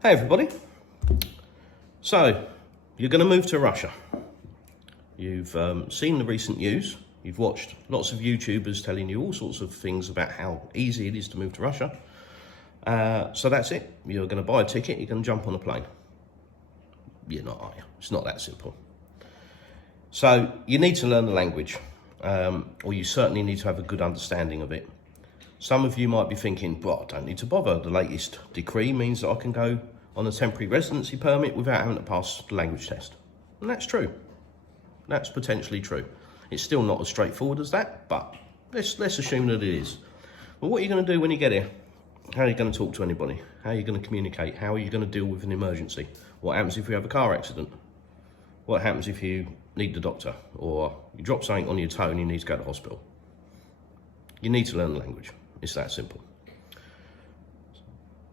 Hey everybody. So, you're going to move to Russia. You've seen the recent news. You've watched lots of YouTubers telling you all sorts of things about how easy it is to move to Russia. So that's it. You're going to buy a ticket, you're going to jump on a plane. You're not, are you? It's not that simple. So, you need to learn the language, or you certainly need to have a good understanding of it. Some of you might be thinking, well, I don't need to bother. The latest decree means that I can go on a temporary residency permit without having to pass the language test. And that's true. That's potentially true. It's still not as straightforward as that, but let's assume that it is. Well, what are you going to do when you get here? How are you going to talk to anybody? How are you going to communicate? How are you going to deal with an emergency? What happens if you have a car accident? What happens if you need the doctor? Or you drop something on your toe and you need to go to hospital? You need to learn the language. It's that simple.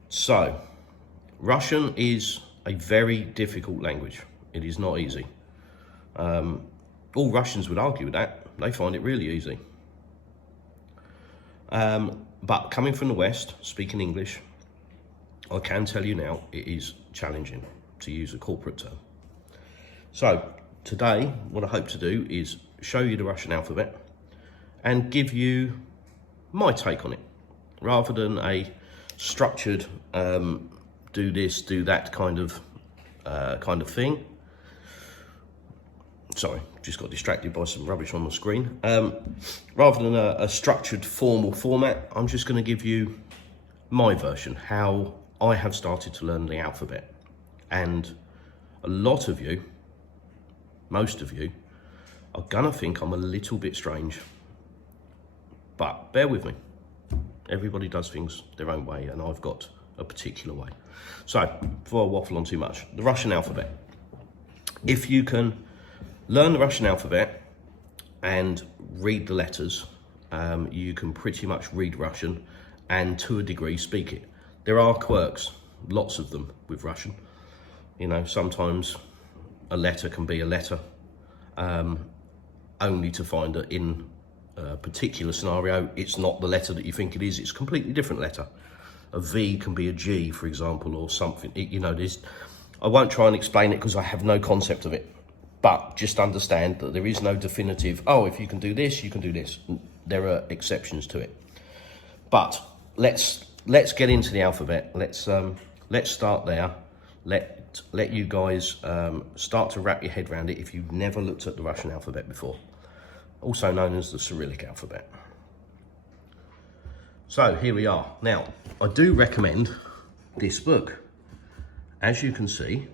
So, Russian is a very difficult language. It is not easy. All Russians would argue with that. They find it really easy. But coming from the West, speaking English, I can tell you now, it is challenging, to use a corporate term. So, today, what I hope to do is show you the Russian alphabet and give you my take on it, rather than a structured do this, do that kind of thing. Sorry, just got distracted by some rubbish on the screen. Rather than a structured formal format, I'm just going to give you my version, how I have started to learn the alphabet. And a lot of you, most of you, are gonna think I'm a little bit strange. But bear with me. Everybody does things their own way, and I've got a particular way. So, before I waffle on too much, the Russian alphabet. If you can learn the Russian alphabet and read the letters, you can pretty much read Russian and to a degree speak it. There are quirks, lots of them with Russian. You know, sometimes a letter can be a letter, only to find that in a particular scenario, it's not the letter that you think it is, it's a completely different letter. A V can be a G, for example, or something. I won't try and explain it because I have no concept of it, but just understand that there is no definitive, oh, if you can do this, you can do this. There are exceptions to it. But let's get into the alphabet. Let's start there. Let you guys start to wrap your head around it if you've never looked at the Russian alphabet before. Also known as the Cyrillic alphabet. So here we are. Now, I do recommend this book. As you can see,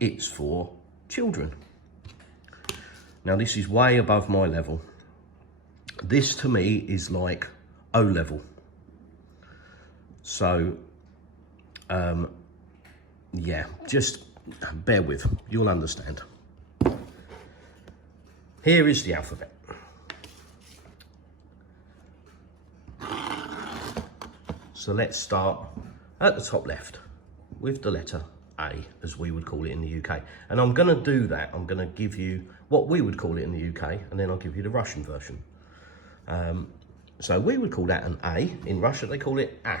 it's for children. Now, this is way above my level. This to me is like O level. So, yeah, just bear with, you'll understand. Here is the alphabet. So let's start at the top left with the letter A, as we would call it in the UK. And I'm going to do that. I'm going to give you what we would call it in the UK, and then I'll give you the Russian version. So we would call that an A. In Russia, they call it A.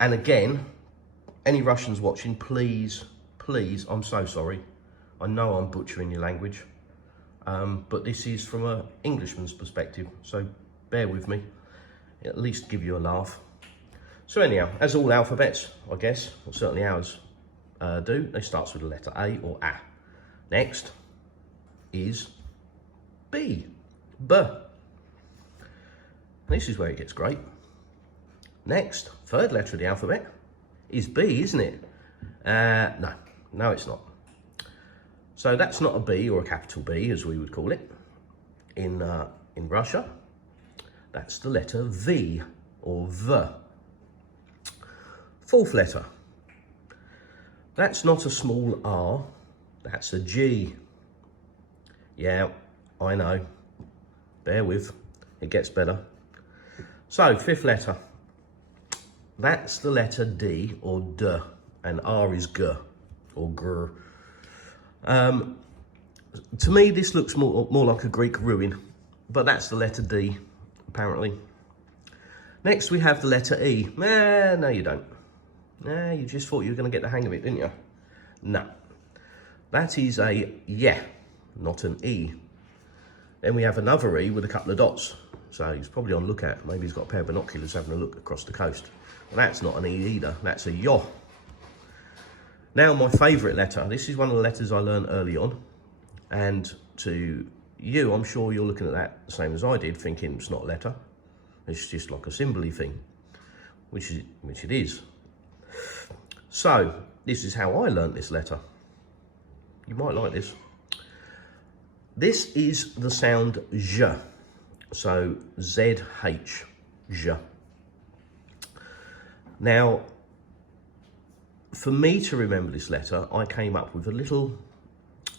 And again, any Russians watching, please, I'm so sorry. I know I'm butchering your language, but this is from an Englishman's perspective, so bear with me. At least give you a laugh. So anyhow, as all alphabets, I guess, or certainly ours do, they start with the letter A or A. Next is B. B. This is where it gets great. Next, third letter of the alphabet is B, isn't it? No, it's not. So that's not a B or a capital B, as we would call it in Russia. That's the letter V or V. Fourth letter. That's not a small R, that's a G. Yeah, I know. Bear with, it gets better. So, fifth letter. That's the letter D or D, and R is G or Gr. To me, this looks more like a Greek ruin, but that's the letter D, apparently. Next, we have the letter E. No, you don't. Nah, you just thought you were going to get the hang of it, didn't you? No. That is a yeah, not an E. Then we have another E with a couple of dots. So he's probably on lookout. Maybe he's got a pair of binoculars having a look across the coast. Well, that's not an E either. That's a yo. Now my favourite letter. This is one of the letters I learned early on. And to you, I'm sure you're looking at that the same as I did, thinking it's not a letter. It's just like a symbol-y thing, which it is. So this is how I learnt this letter. You might like this. This is the sound J. So Z-H, J. Now, for me to remember this letter, I came up with a little,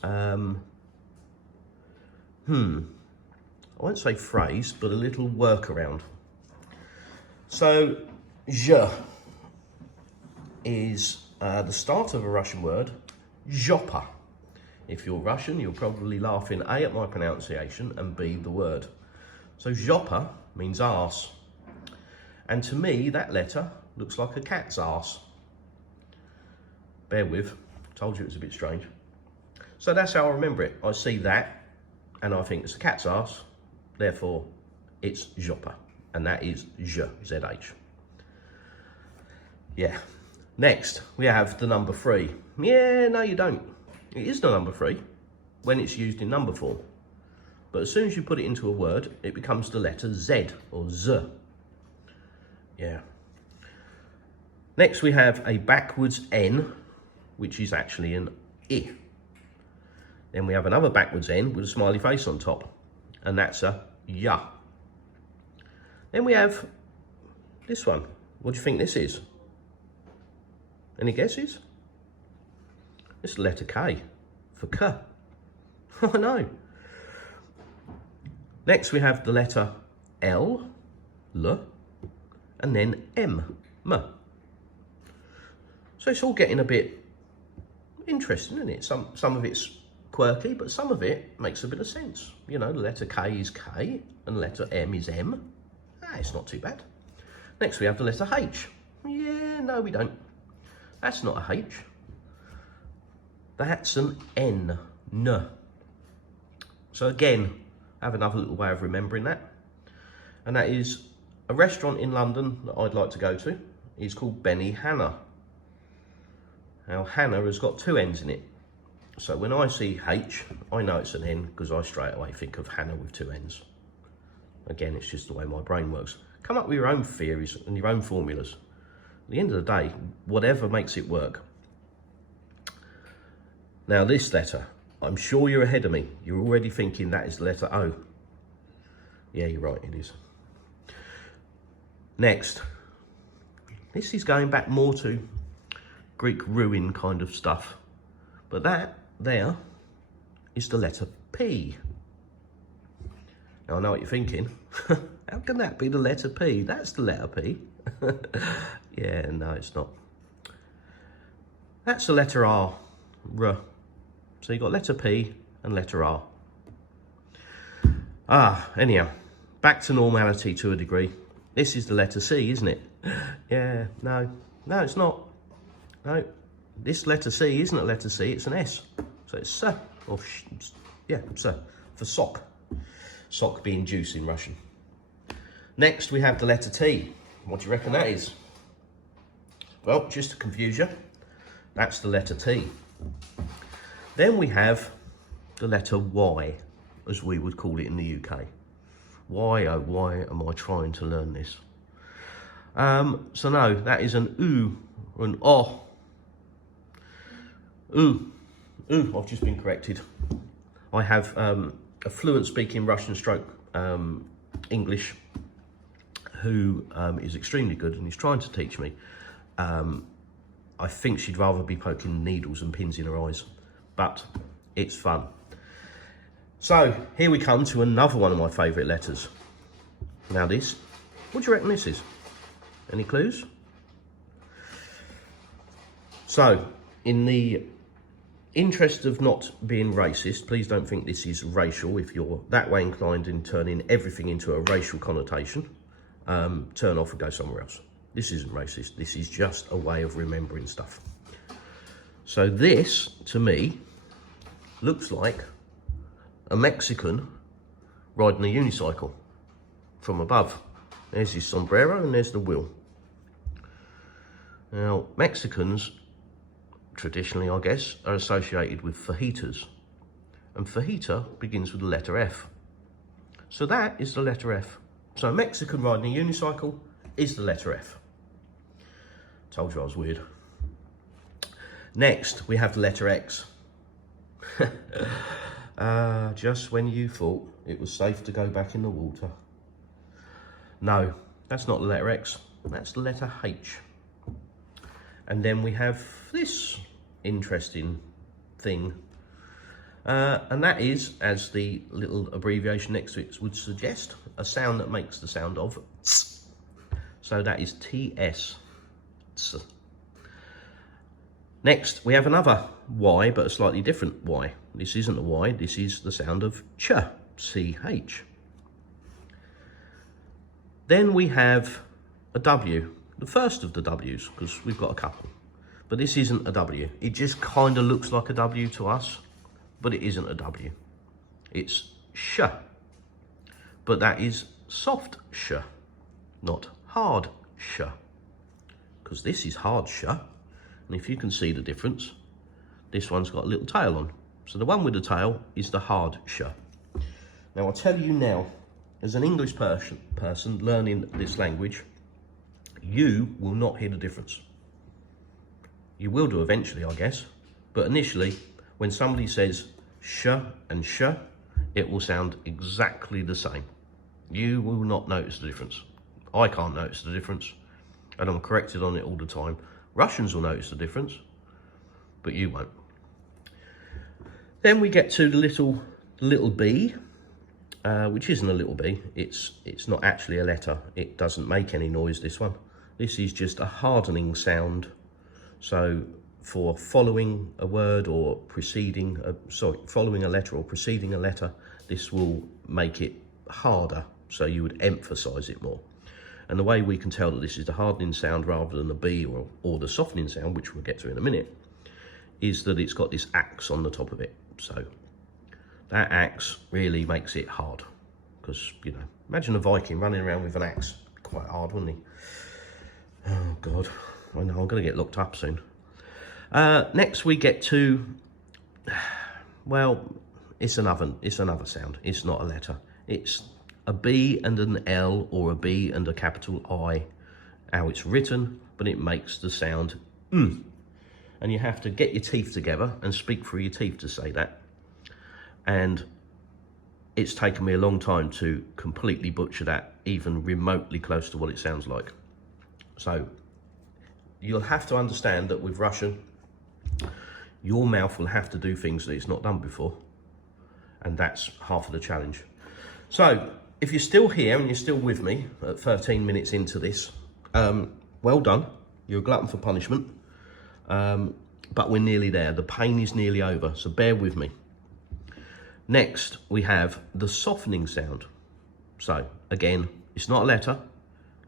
I won't say phrase, but a little workaround. So, J is the start of a Russian word, zhopa. If you're Russian, you're probably laughing A at my pronunciation and B the word. So zhopa means arse. And to me, that letter looks like a cat's arse. Bear with, told you it was a bit strange. So that's how I remember it. I see that and I think it's a cat's arse, therefore it's zhopa. And that is J, Z-H. Yeah. Next, we have the number 3. Yeah, no you don't. It is the number 3 when it's used in number form. But as soon as you put it into a word, it becomes the letter Z or Z. Yeah. Next we have a backwards N, which is actually an I. Then we have another backwards N with a smiley face on top, and that's a Ya. Then we have this one. What do you think this is? Any guesses? It's the letter K for K. I know. Next we have the letter L, L, and then M, M. So it's all getting a bit interesting, isn't it? Some of it's quirky, but some of it makes a bit of sense. You know, the letter K is K and the letter M is M. Ah, it's not too bad. Next we have the letter H. Yeah, no we don't. That's not a H. That's an N, N. So again, I have another little way of remembering that. And that is a restaurant in London that I'd like to go to. It's called Benihana. Now Hannah has got 2 N's in it. So when I see H, I know it's an N because I straight away think of Hannah with 2 N's. Again, it's just the way my brain works. Come up with your own theories and your own formulas. At the end of the day, whatever makes it work. Now this letter, I'm sure you're ahead of me. You're already thinking that is the letter O. Yeah, you're right, it is. Next, this is going back more to Greek ruin kind of stuff. But that there is the letter P. Now I know what you're thinking. How can that be the letter P? That's the letter P. Yeah, no, it's not. That's the letter R, R. So you've got letter P and letter R. Anyhow, back to normality to a degree. This is the letter C, isn't it? Yeah, no, it's not. No, this letter C isn't a letter C, it's an S. So it's S, or yeah, S, for sock. Sock being juice in Russian. Next, we have the letter T. What do you reckon that is? Well, just to confuse you, that's the letter T. Then we have the letter Y, as we would call it in the UK. Why, oh, why am I trying to learn this? So no, that is an U or an O. Ooh, I've just been corrected. I have a fluent speaking Russian stroke English who is extremely good and is trying to teach me. I think she'd rather be poking needles and pins in her eyes, but it's fun. So here we come to another one of my favourite letters. Now this, what do you reckon this is? Any clues? So, in the interest of not being racist, please don't think this is racial. If you're that way inclined in turning everything into a racial connotation, turn off and go somewhere else. This isn't racist. This is just a way of remembering stuff. So this, to me, looks like a Mexican riding a unicycle from above. There's his sombrero and there's the wheel. Now, Mexicans, traditionally, I guess, are associated with fajitas. And fajita begins with the letter F. So that is the letter F. So Mexican riding a unicycle is the letter F. Told you I was weird. Next, we have the letter X. Just when you thought it was safe to go back in the water. No, that's not the letter X. That's the letter H. And then we have this interesting thing. And that is, as the little abbreviation next to it would suggest, a sound that makes the sound of ts. So that is TS. Ts. Next, we have another Y, but a slightly different Y. This isn't a Y, this is the sound of ch, CH. Then we have a W, the first of the W's, because we've got a couple. But this isn't a W. It just kind of looks like a W to us, but it isn't a W. It's sh. But that is soft sh, not hard sh. Because this is hard sh. And if you can see the difference, this one's got a little tail on. So the one with the tail is the hard sh. Now I'll tell you now, as an English person learning this language, you will not hear the difference. You will do eventually, I guess. But initially, when somebody says sh and sh, it will sound exactly the same. You will not notice the difference. I can't notice the difference, and I'm corrected on it all the time. Russians will notice the difference, but you won't. Then we get to the little B, which isn't a little b. It's not actually a letter. It doesn't make any noise, this one. This is just a hardening sound. So for following a word or following a letter or preceding a letter, this will make it harder, so you would emphasize it more. And the way we can tell that this is the hardening sound rather than the B or the softening sound, which we'll get to in a minute, is that it's got this axe on the top of it. So that axe really makes it hard, because, you know, imagine a Viking running around with an axe. Quite hard, wouldn't he? Oh God, I know I'm going to get locked up soon. Next we get to, well, it's another sound. It's not a letter. It's a B and an L, or a B and a capital I, how it's written, but it makes the sound And you have to get your teeth together and speak through your teeth to say that. And it's taken me a long time to completely butcher that, even remotely close to what it sounds like. So you'll have to understand that with Russian, your mouth will have to do things that it's not done before. And that's half of the challenge. So if you're still here and you're still with me at 13 minutes into this, well done. You're a glutton for punishment. But we're nearly there. The pain is nearly over, so bear with me. Next, we have the softening sound. So again, it's not a letter,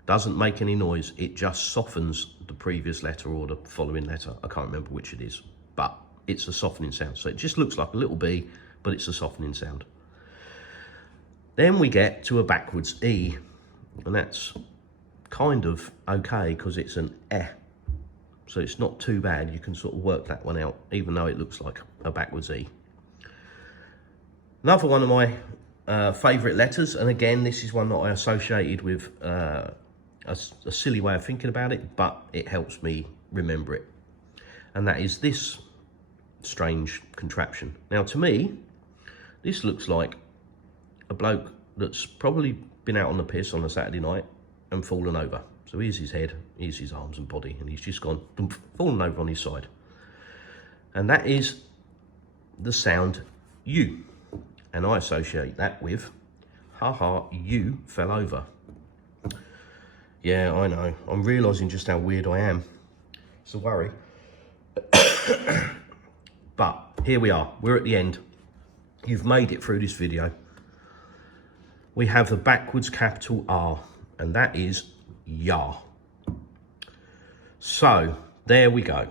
doesn't make any noise. It just softens the previous letter or the following letter. I can't remember which it is, but it's a softening sound. So it just looks like a little B, but it's a softening sound. Then we get to a backwards E, and that's kind of okay because it's an eh. So it's not too bad. You can sort of work that one out, even though it looks like a backwards E. Another one of my favourite letters, and again, this is one that I associated with a silly way of thinking about it, but it helps me remember it. And that is this strange contraption. Now, to me, this looks like a bloke that's probably been out on the piss on a Saturday night and fallen over. So here's his head, here's his arms and body, and he's just gone, fallen over on his side. And that is the sound U. And I associate that with, haha, you fell over. Yeah, I know. I'm realising just how weird I am. It's a worry. But here we are. We're at the end. You've made it through this video. We have the backwards capital R, and that is ya. So there we go.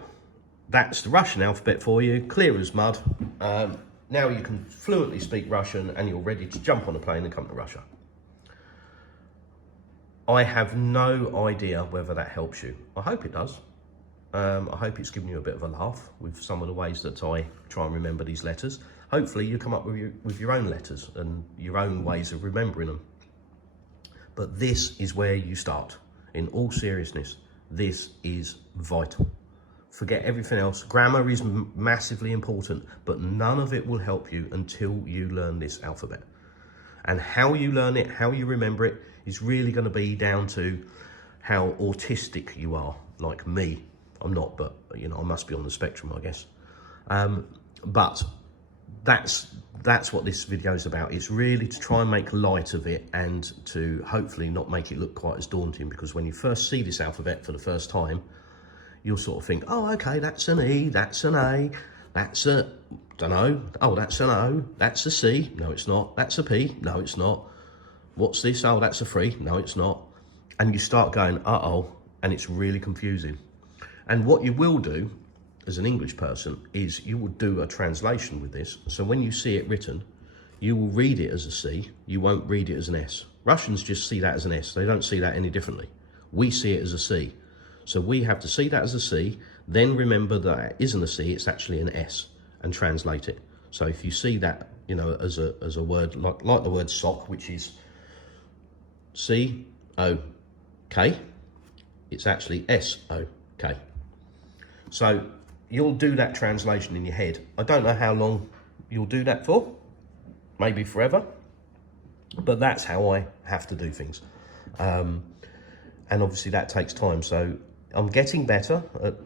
That's the Russian alphabet for you, clear as mud. Now you can fluently speak Russian and you're ready to jump on a plane and come to Russia. I have no idea whether that helps you. I hope it does. I hope it's given you a bit of a laugh with some of the ways that I try and remember these letters. Hopefully you come up with your own letters and your own ways of remembering them. But this is where you start. In all seriousness, this is vital. Forget everything else. Grammar is massively important, but none of it will help you until you learn this alphabet. And how you learn it, how you remember it, is really going to be down to how autistic you are, like me. I'm not, but you know, I must be on the spectrum, I guess. But that's what this video is about. It's really to try and make light of it and to hopefully not make it look quite as daunting, because when you first see this alphabet for the first time, you'll sort of think, oh, okay, that's an E, that's an A, that's a, don't know, oh, that's an O, that's a C, no, it's not, that's a P, no, it's not, what's this, oh, that's a 3, no, it's not. And you start going, uh-oh, and it's really confusing. And what you will do as an English person is you will do a translation with this. So when you see it written, you will read it as a C, you won't read it as an S. Russians just see that as an S, they don't see that any differently. We see it as a C. So we have to see that as a C, then remember that it isn't a C, it's actually an S, and translate it. So if you see that, you know, as a word, like the word sock, which is C-O-K, it's actually S-O-K. So you'll do that translation in your head. I don't know how long you'll do that for, maybe forever, but that's how I have to do things. And obviously that takes time. So I'm getting better at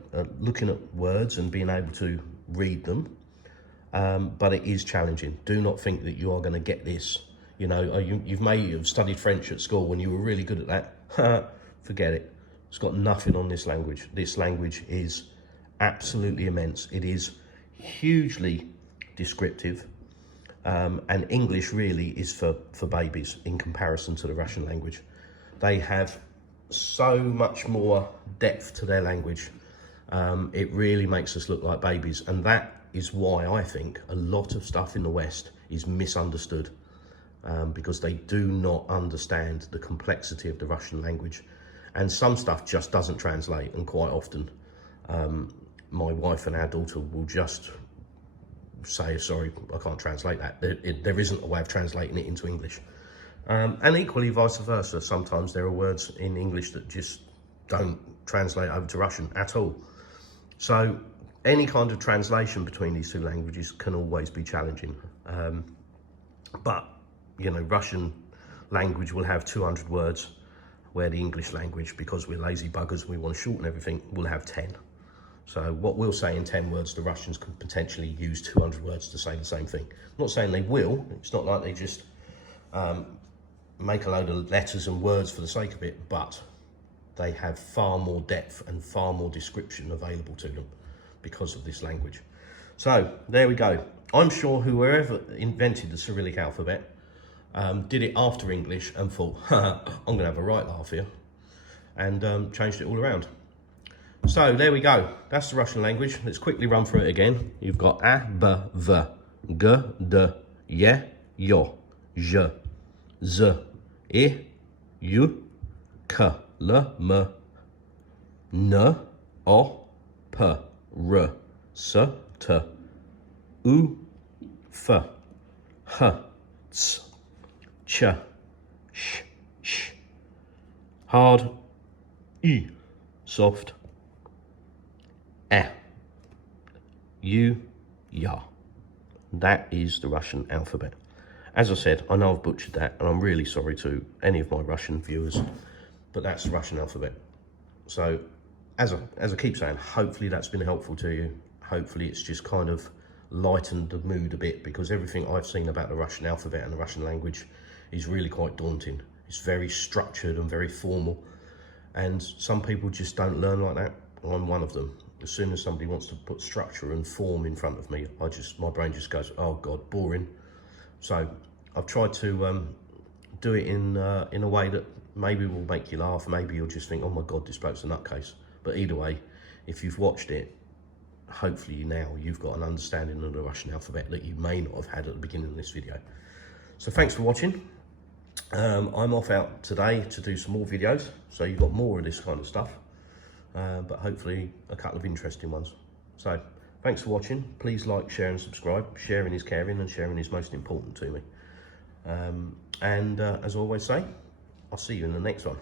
looking at words and being able to read them, but it is challenging. Do not think that you are going to get this. You know, you've studied French at school and you were really good at that. Forget it. It's got nothing on this language. This language is absolutely immense. It is hugely descriptive, and English really is for babies in comparison to the Russian language. They have so much more depth to their language. It really makes us look like babies, and that is why I think a lot of stuff in the West is misunderstood, because they do not understand the complexity of the Russian language, and some stuff just doesn't translate. And quite often my wife and our daughter will just say, sorry, I can't translate that. There isn't a way of translating it into English. And equally vice versa. Sometimes there are words in English that just don't translate over to Russian at all. So any kind of translation between these two languages can always be challenging. But, you know, Russian language will have 200 words, where the English language, because we're lazy buggers, we want to shorten everything, will have 10. So what we'll say in 10 words, the Russians could potentially use 200 words to say the same thing. I'm not saying they will. It's not like they just make a load of letters and words for the sake of it, but they have far more depth and far more description available to them because of this language. So there we go. I'm sure whoever invented the Cyrillic alphabet did it after English and thought, I'm going to have a right laugh here, and changed it all around. So there we go. That's the Russian language. Let's quickly run through it again. You've got A, B, V, G, D, Y, Yo, J, Z, E, U, K, L, M, N, O, P, R, S, T, U, F, H, Ts, Ch, Sh, Sh, hard, I, soft, E, U, Ya. That is the Russian alphabet. As I said, I know I've butchered that, and I'm really sorry to any of my Russian viewers, but that's the Russian alphabet. So, as I keep saying, hopefully that's been helpful to you. Hopefully it's just kind of lightened the mood a bit, because everything I've seen about the Russian alphabet and the Russian language is really quite daunting. It's very structured and very formal, and some people just don't learn like that. I'm one of them. As soon as somebody wants to put structure and form in front of me, my brain just goes, oh God, boring. So I've tried to do it in a way that maybe will make you laugh. Maybe you'll just think, oh my God, this bloke's a nutcase. But either way, if you've watched it, hopefully now you've got an understanding of the Russian alphabet that you may not have had at the beginning of this video. So thanks for watching. I'm off out today to do some more videos, so you've got more of this kind of stuff, but hopefully a couple of interesting ones. So thanks for watching. Please like, share and subscribe. Sharing is caring, and sharing is most important to me. As I always say, I'll see you in the next one.